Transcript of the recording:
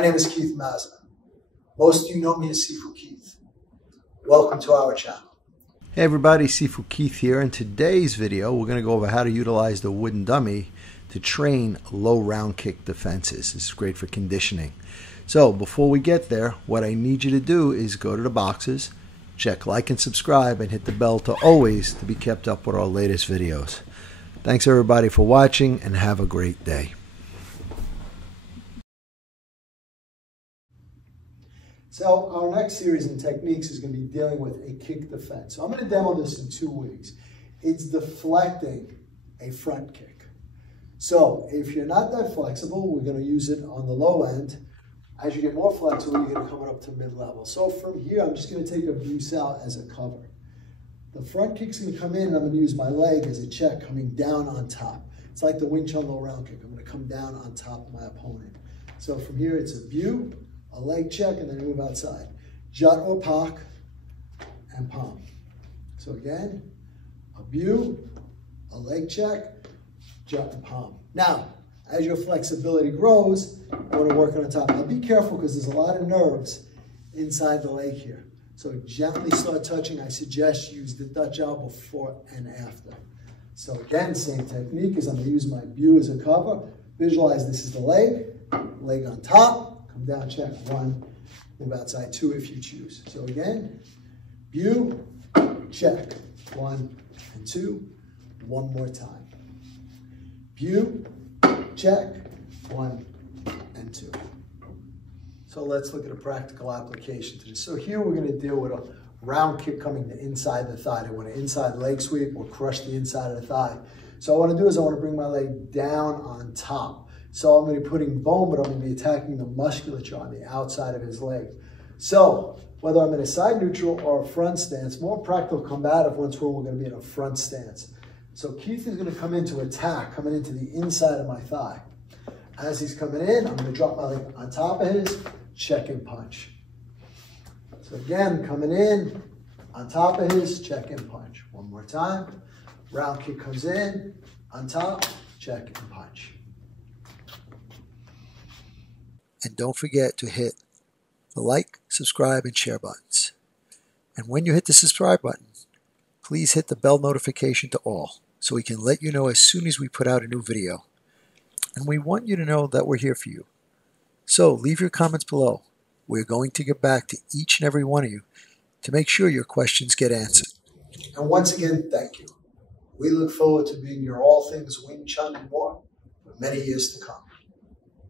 My name is Keith Mazza. Most of you know me as Sifu Keith. Welcome to our channel. Hey everybody, Sifu Keith here. In today's video, we're going to go over how to utilize the wooden dummy to train low round kick defenses. This is great for conditioning. So before we get there, what I need you to do is go to the boxes, check like and subscribe, and hit the bell to be kept up with our latest videos. Thanks everybody for watching, and have a great day. So our next series in techniques is going to be dealing with a kick defense. So I'm going to demo this in 2 weeks. It's deflecting a front kick. So if you're not that flexible, we're going to use it on the low end. As you get more flexible, you're going to come up to mid-level. So from here, I'm just going to take a abuse out as a cover. The front kick's going to come in, and I'm going to use my leg as a check coming down on top. It's like the Wing Chun low round kick. I'm going to come down on top of my opponent. So from here, it's a view, a leg check, and then move outside. Jut or pak, and palm. So again, a view, a leg check, jut and palm. Now, as your flexibility grows, I want to work on top. Now be careful because there's a lot of nerves inside the leg here. So gently start touching. I suggest use the Dutch elbow before and after. So again, same technique as I'm going to use my view as a cover. Visualize this is the leg on top. Come down, check, 1, move outside, 2 if you choose. So again, view, check, 1 and 2, one more time. View, check, 1 and 2. So let's look at a practical application to this. So here we're going to deal with a round kick coming to inside the thigh. I want an inside leg sweep or crush the inside of the thigh. So what I want to do is I want to bring my leg down on top. So I'm going to be putting bone, but I'm going to be attacking the musculature on the outside of his leg. So whether I'm in a side neutral or a front stance, more practical combative once we're going to be in a front stance. So Keith is going to come into attack, coming into the inside of my thigh. As he's coming in, I'm going to drop my leg on top of his, check and punch. So again, coming in, on top of his, check and punch. One more time. Round kick comes in, on top, check and punch. And don't forget to hit the like, subscribe, and share buttons. And when you hit the subscribe button, please hit the bell notification to all so we can let you know as soon as we put out a new video. And we want you to know that we're here for you. So leave your comments below. We're going to get back to each and every one of you to make sure your questions get answered. And once again, thank you. We look forward to being your all things Wing Chun and more for many years to come.